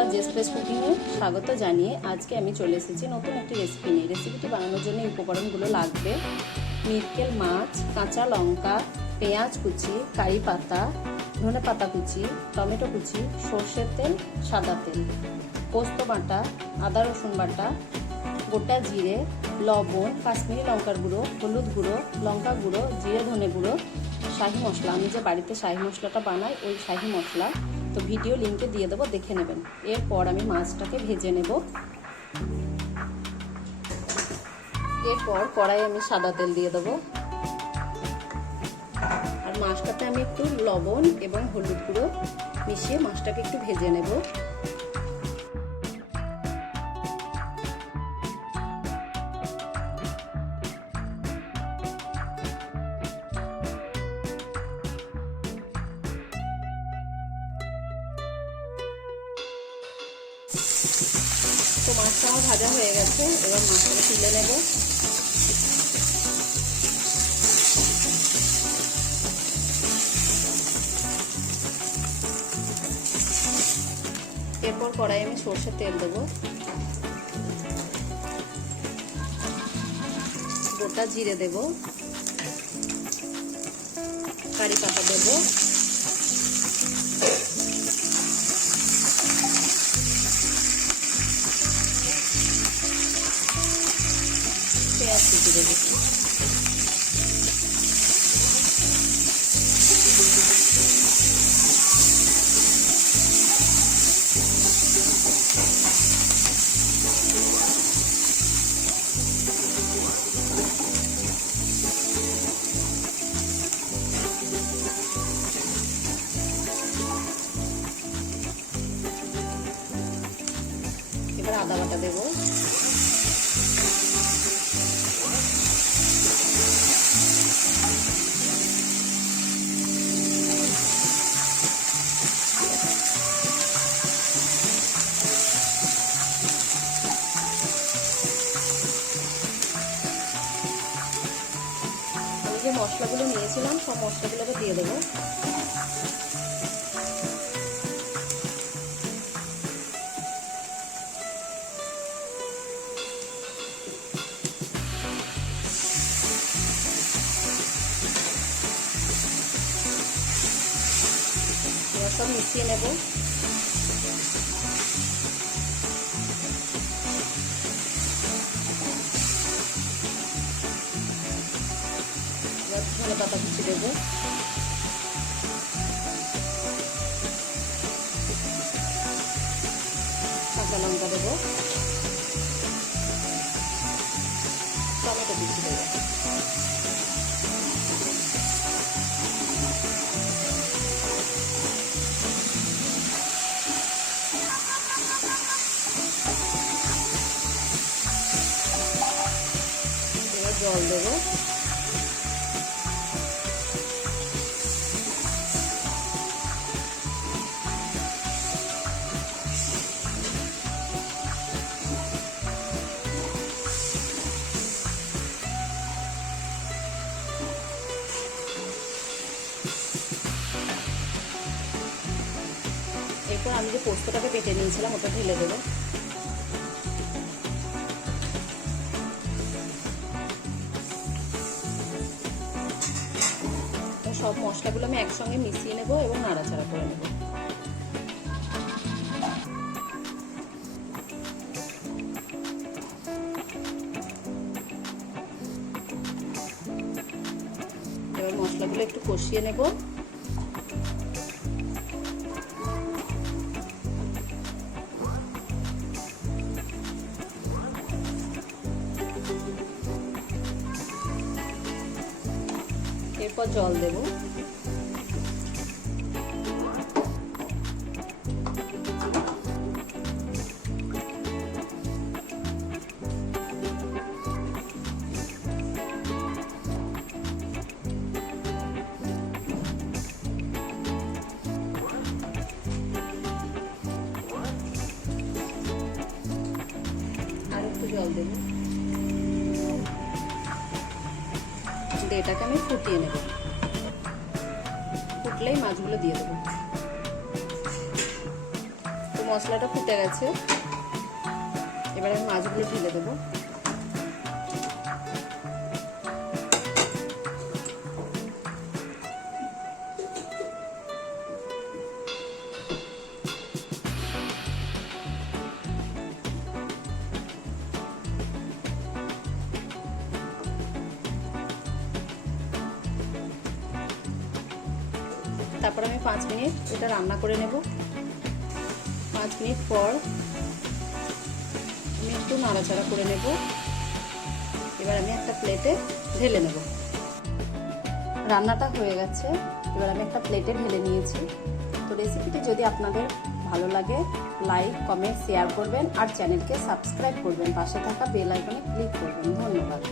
বন্ধুরা, JS place কুকিংয়ে স্বাগত জানিয়ে আজকে আমি চলে এসেছি নতুন একটি রেসিপি নিয়ে। রেসিপিটি বানানোর জন্য উপকরণগুলো লাগবে: মিরকেল মাছ, কাঁচা লঙ্কা, পেঁয়াজ কুচি, কারি পাতা, ধনে পাতা কুচি, টমেটো কুচি, সর্ষের তেল, সাদা তেল, পোস্ত বাটা, আদা রসুন বাটা, গোটা জিরে, লবণ, কাশ্মীরি লঙ্কার গুঁড়ো, হলুদ গুঁড়ো, লঙ্কা গুঁড়ো, জিরে ধনে গুঁড়ো, শাহি মশলা। আমি যে বাড়িতে শাহি মশলাটা বানাই ওই শাহি মশলা, তো ভিডিও লিঙ্কে দিয়ে দেবো, দেখে নেবেন। এরপর আমি মাছটাকে ভেজে নেব। এরপর কড়াইয়ে আমি সাদা তেল দিয়ে দেবো, আর মাছটাতে আমি একটু লবণ এবং হলুদ গুঁড়ো মিশিয়ে মাছটাকে একটু ভেজে নেব। তো মাছটা আমার ভাজা হয়ে গেছে, এবার মাছটাকে তুলে নেব। এরপর কড়াইয়ে আমি সর্ষের তেল দেবো, গোটা জিরে দেব, কারি পাতা দেব, পেঁয়াজ কুচি দেব। এবার আদা বাটা দেব, যে মশলাগুলো নিয়েছিলাম সব মশলাগুলোকে দিয়ে দেবো। এবার সব মিশিয়ে নেব। ধনে পাতা কুচি দেবো, কাঁচা লঙ্কা দেবো, টমেটো কুচি দেবো। এবার জল দেবো। এরপর আমি যে পোস্তটাকে পেটে নিয়েছিলাম ওটা ঢেলে দেবো। সব মশলাগুলো আমি একসঙ্গে মিশিয়ে নেব এবং নাড়াচাড়া করে নেব। এবার মশলাগুলো একটু কষিয়ে নেব। এরপর জল দেব। আর একটু জল দেব। এটাকে আমি ফুটিয়ে নেব। ফুটলেই মাছগুলো দিয়ে দেবো। তো মশলাটা ফুটে গেছে, এবারে আমি মাছগুলো ঢেলে দেবো। তারপর আমি 5 মিনিট এটা রান্না করে নেব। 5 মিনিট পর আমি একটু নাড়াচাড়া করে নেব। এবার আমি একটা প্লেটে ঢেলে নেব। রান্নাটা হয়ে গেছে, এবার আমি একটা প্লেটে ঢেলে নিয়েছি। তো রেসিপিটি যদি আপনাদের ভালো লাগে লাইক, কমেন্ট, শেয়ার করবেন আর চ্যানেলকে সাবস্ক্রাইব করবেন, পাশে থাকা বেল আইকনে ক্লিক করবেন। ধন্যবাদ।